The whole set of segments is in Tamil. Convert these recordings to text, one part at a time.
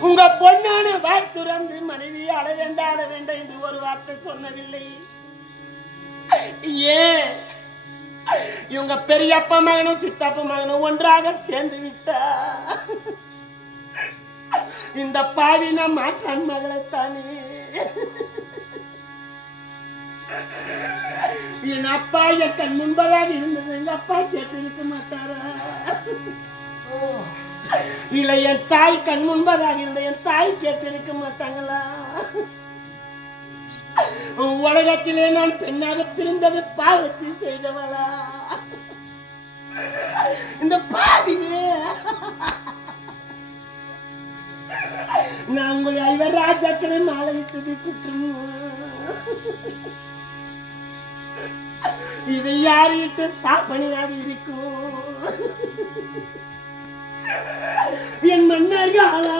உங்க பொண்ணான வாய் துறந்து மனைவி அழ வேண்டாம் அழ வேண்டாம் என்று ஒரு வார்த்தை சொன்னவில்லை ஏன் இவங்க பெரியப்பா மகனும் சித்தப்பா மகனும் ஒன்றாக சேர்ந்து விட்டா? இந்த பாவின மாற்றான் தானே என் அப்பா என் கண் முன்பதாக இருந்தது எங்க அப்பா கேட்டு இருக்க மாட்டாரா? இல்லை என் தாய் கண் முன்பதாக இருந்த என் தாய் கேட்டு இருக்க மாட்டாங்களா? உலகத்திலே நான் பெண்ணாக பிறந்தது பாவத்தை செய்தவளா? இந்த பாவியே. நான் உங்களை ஐவர் ராஜாக்களை மாலையிட்டது குற்றம். இதை யாரிட்டு சாப்பனியாக இருக்கும்? என் மன்னர்களா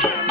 Yeah.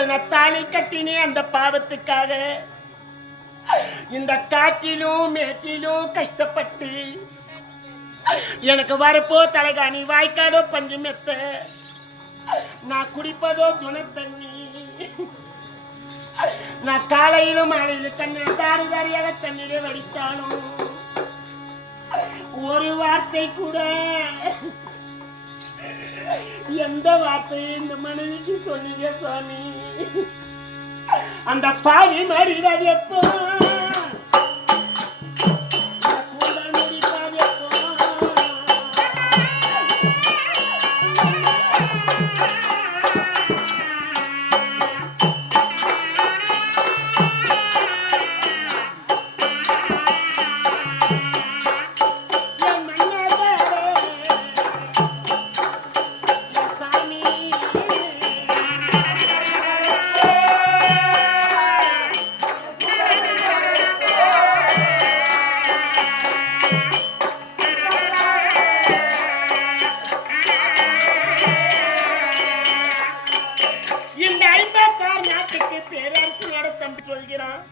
ஆண்களோட நான் தாலி கட்டினே அந்த பாவத்துக்காக இந்த காட்டிலும் மேட்டிலும் கஷ்டப்பட்டு எனக்கு வரப்போ தலைகாணி வாய்க்காடோ பஞ்சு மெத்த. நான் குடிப்பதோ துணை தண்ணி. நான் காலையிலும் மாலையிலும் தண்ணீர் தாரி தாரியாக தண்ணீரை வடித்தாலும் ஒரு வார்த்தை கூட எந்த வார்த்தையை இந்த மனைவிக்கு சொன்னீங்க சுவாமி. அந்த பாவி மடிவது எப்போ? நினைக்கிறான்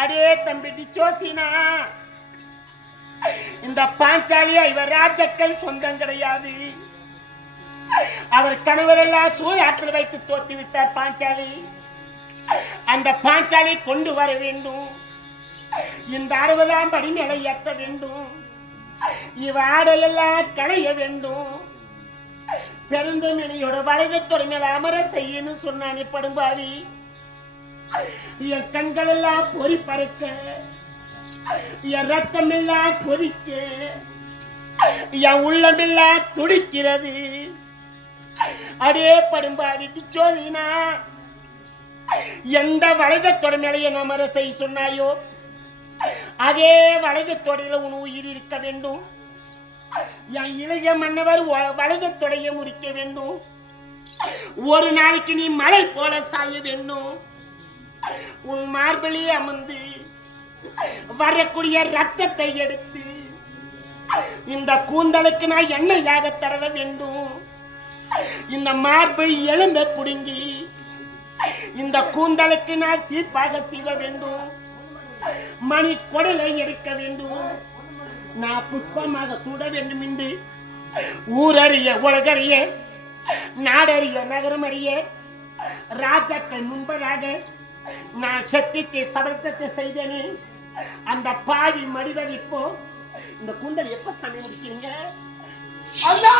அடே தம்பி டிச்சோசினா இந்த பாஞ்சாலி இவர் ராஜக்கள் சொந்தம் கிடையாது. அவர் கணவரெல்லாம் சூதாட்டில் வைத்து தோத்து விட்டார் பாஞ்சாலி. அந்த பாஞ்சாலி கொண்டு வர வேண்டும். இந்த அறுபதாம் படி நிலை ஏற்ற வேண்டும். இவ ஆடையெல்லாம் களைய வேண்டும். பெருந்தமணியோட வலது தொடமையில அமர செய்யணும் சொன்னானே படும்பாவி. என் கண்கள் எல்லாம் பொறி பறக்க என் ரத்தம் எல்லாம் கொதிக்க என் உள்ளம் எல்லாம் துடிக்கிறது. அடே படும்பாடிட்டு சோதினா எந்த வலது மேலே என் செய்ய சொன்னாயோ அதே வலது தொடையில உன் உயிர் இருக்க வேண்டும். என் இளைய மன்னவர் வ- வலது தொடைய முறிக்க வேண்டும். ஒரு நாளைக்கு நீ மலை போல சாய வேண்டும். உன் மார்பலி அமர்ந்து வரக்கூடிய ரத்தத்தை எடுத்து இந்த கூந்தலுக்கு நான் எண்ணெயாக தர வேண்டும். இந்த மார்பை எலும்பை புடுங்கி இந்த கூந்தலுக்கு நான் சீப்பாக சீவ வேண்டும். மணி கொடலை எடுக்க வேண்டும். நான் புஷ்பமாக சூட வேண்டும் என்று ஊரறிய உலகறிய நாடறிய நகரம் அறிய ராஜாக்கள் முன்பதாக நான் சக்திக்கு சமர்த்தத்தை செய்தேனே. அந்த பாவி மனிதர் இப்போ இந்த குண்டல் எப்ப சாமி முடிக்கிறீங்க? அண்ணா!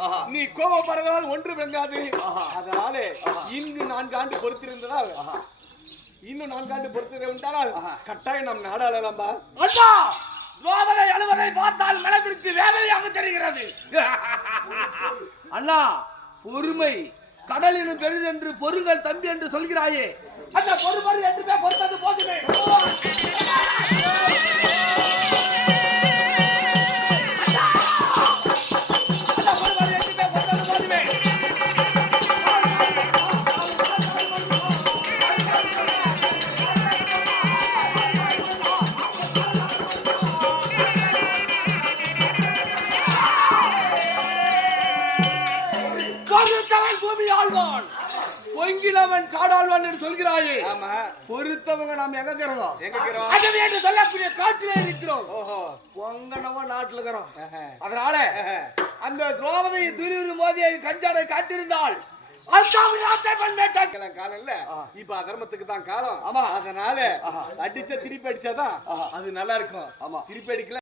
ஆஹா. நீ கோவப்படுறதால் ஒன்று வெங்காது அதனால இன்னும் நான்கு ஆண்டு பொறுத்திருந்ததால் இன்னும் நான்கு ஆண்டு பொறுத்ததை உண்டானால் கட்டாயம் நம் நாடாளலாம்பா. அண்ணா துரோபதை அழுவதை பார்த்தால் மனதிற்கு வேதனையாக தெரிகிறது. அண்ணா பொறுமை கடலினும் பெரிதென்று பொறுங்கள் தம்பி என்று சொல்கிறாயே. அந்த பொறுமறு என்று பொறுத்தது போதுமே. பொங்கிலவன் காடாழ்வான் என்று சொல்கிறாயே. ஆமா. பொறுத்தவங்க நாம் எங்க இருக்கிறோம்? அதுவே என்று சொல்லக்கூடிய காட்டிலே இருக்கிறோம். ஓஹோ. பொங்கனவா நாட்டுல இருக்கிறோம். அதனால அந்த திரௌபதியை துணிவுறும் போது கஞ்சாடை காட்டிருந்தால் இப்ப அதர்மத்துக்கு தான் காலம். ஆமா. அதனால அடிச்ச திருப்பி அடிச்சாதான் அது நல்லா இருக்கும் ஆமா. திருப்பி அடிக்கல.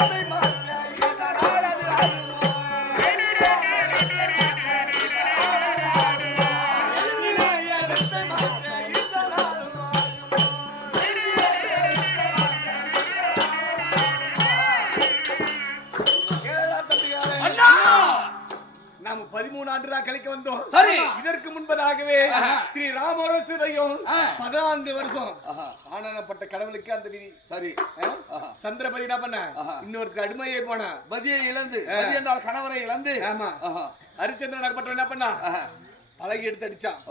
மாற்ற நாம பதிமூணு ஆண்டு தான் கழிக்க வந்தோம். சரி. இதற்கு முன்பதாகவே ஸ்ரீ ராமரசுதையும். பதினான்கு வருஷம் ஆனப்பட்ட கடவுளுக்கு அந்த விதி. சரி? சந்திரபதி என்ன பண்ண? இன்னொருக்கு அடிமையை போன. பதியை இழந்து என்றால் கணவரை இழந்து. ஆமா. ஹரிச்சந்திரன் என்ன பண்ணா. பழகி எடுத்து அடிச்சான்.